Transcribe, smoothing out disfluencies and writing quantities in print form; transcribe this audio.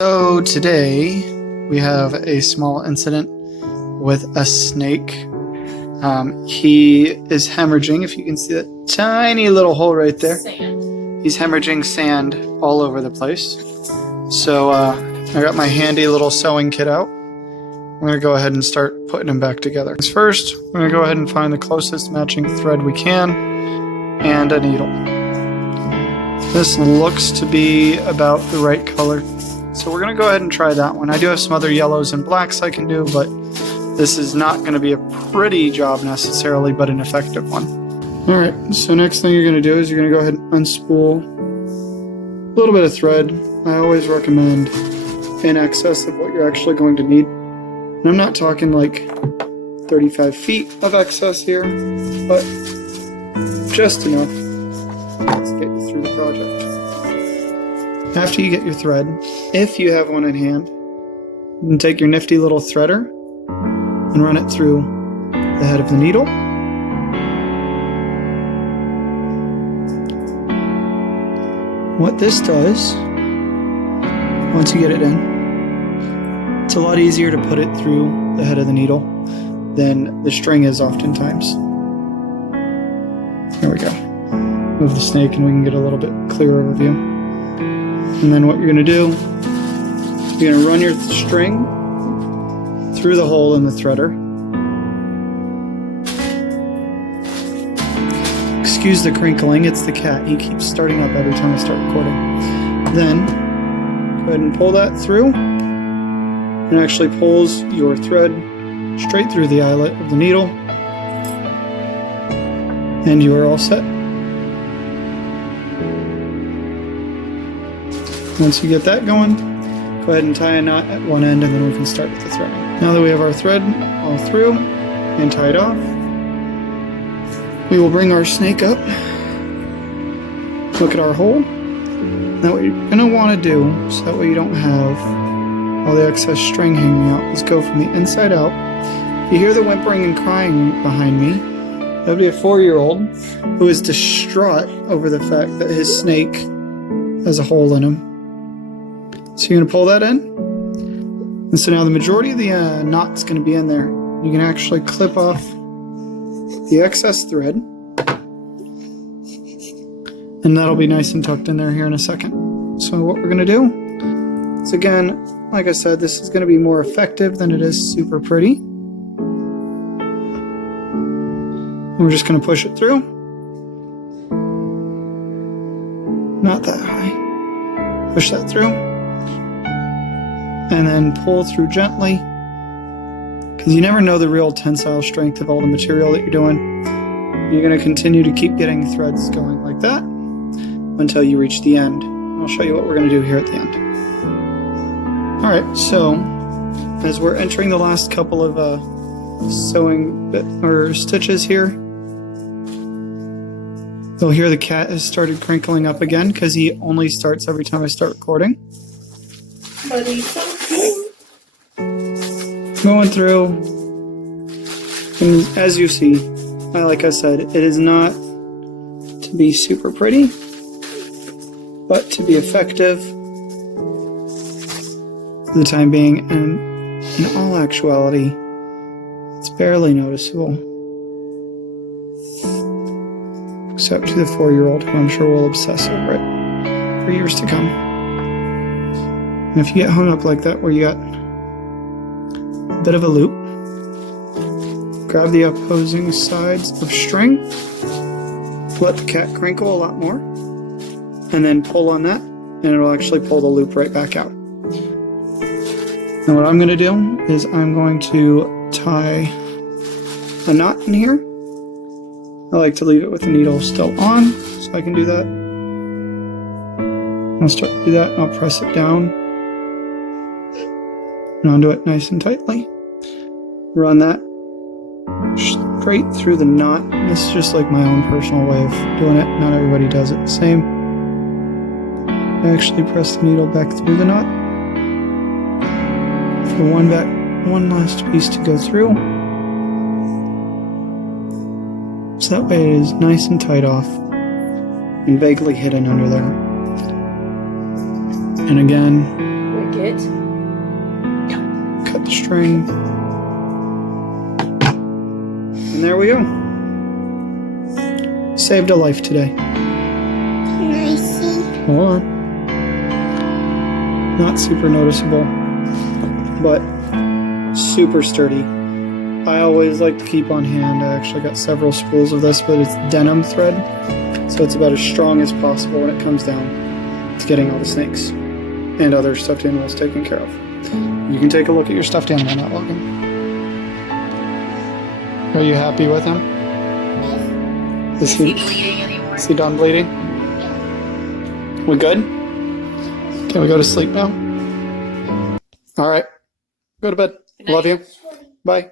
So today we have a small incident with a snake. He is hemorrhaging. If you can see that tiny little hole right there, Sand. he's hemorrhaging sand all over the place. So I got my handy little sewing kit out. I'm going to go ahead and start putting him back together. First, we're going to go ahead and find the closest matching thread we can and a needle. This looks to be about the right color. So we're going to go ahead and try that one. I do have some other yellows and blacks I can do, but this is not going to be a pretty job necessarily, but an effective one. Alright, so next thing you're going to do is you're going to go ahead and unspool a little bit of thread. I always recommend in excess of what you're actually going to need. And I'm not talking like 35 feet of excess here, but just enough to get you through the project. After you get your thread, if you have one in hand, you can take your nifty little threader and run it through the head of the needle. What this does, once you get it in, it's a lot easier to put it through the head of the needle than the string is oftentimes. There we go. Move the snake and we can get a little bit clearer overview. And then what you're going to do, you're going to run your string through the hole in the threader. Excuse the crinkling, it's the cat. He keeps starting up every time I start recording. Then, go ahead and pull that through. It actually pulls your thread straight through the eyelet of the needle. And you are all set. Once you get that going, go ahead and tie a knot at one end and then we can start with the threading. Now that we have our thread all through and tied off, we will bring our snake up, look at our hole. Now what you're going to want to do, so that way you don't have all the excess string hanging out, is go from the inside out. If you hear the whimpering and crying behind me, that would be a 4-year-old who is distraught over the fact that his snake has a hole in him. So you're going to pull that in. And so now the majority of the knot's going to be in there. You can actually clip off the excess thread. And that'll be nice and tucked in there here in a second. So what we're going to do is, again, like I said, this is going to be more effective than it is super pretty. And we're just going to push it through. Not that high. Push that through. And then pull through gently, because you never know the real tensile strength of all the material that you're doing. You're going to continue to keep getting threads going like that until you reach the end. I'll show you what we're going to do here at the end. Alright, so as we're entering the last couple of sewing stitches here, you'll hear the cat has started crinkling up again because he only starts every time I start recording. But he's so cool. Going through, and as you see, like I said, it is not to be super pretty, but to be effective for the time being, and in all actuality, it's barely noticeable. Except to the 4-year-old, who I'm sure will obsess over it for years to come. And if you get hung up like that, where you got a bit of a loop, grab the opposing sides of string, let the cat crinkle a lot more, and then pull on that, and it'll actually pull the loop right back out. Now what I'm going to do is I'm going to tie a knot in here. I like to leave it with the needle still on, so I can do that. I'll start to do that, and I'll press it down and undo it nice and tightly. Run that straight through the knot. This is just like my own personal way of doing it. Not everybody does it the same. I actually press the needle back through the knot for one last piece to go through. So that way it is nice and tight off and vaguely hidden under there. And again, cricket. Cut the string. And there we go. Saved a life today. Can I see? Hold on. Not super noticeable, but super sturdy. I always like to keep on hand. I actually got several spools of this, but it's denim thread, so it's about as strong as possible when it comes down to getting all the snakes and other stuffed animals taken care of. You can take a look at your stuffed animal now, Logan. Are you happy with him? Is he bleeding anymore? Is he done bleeding? We good? Can we go to sleep now? All right. Go to bed. Love you. Bye.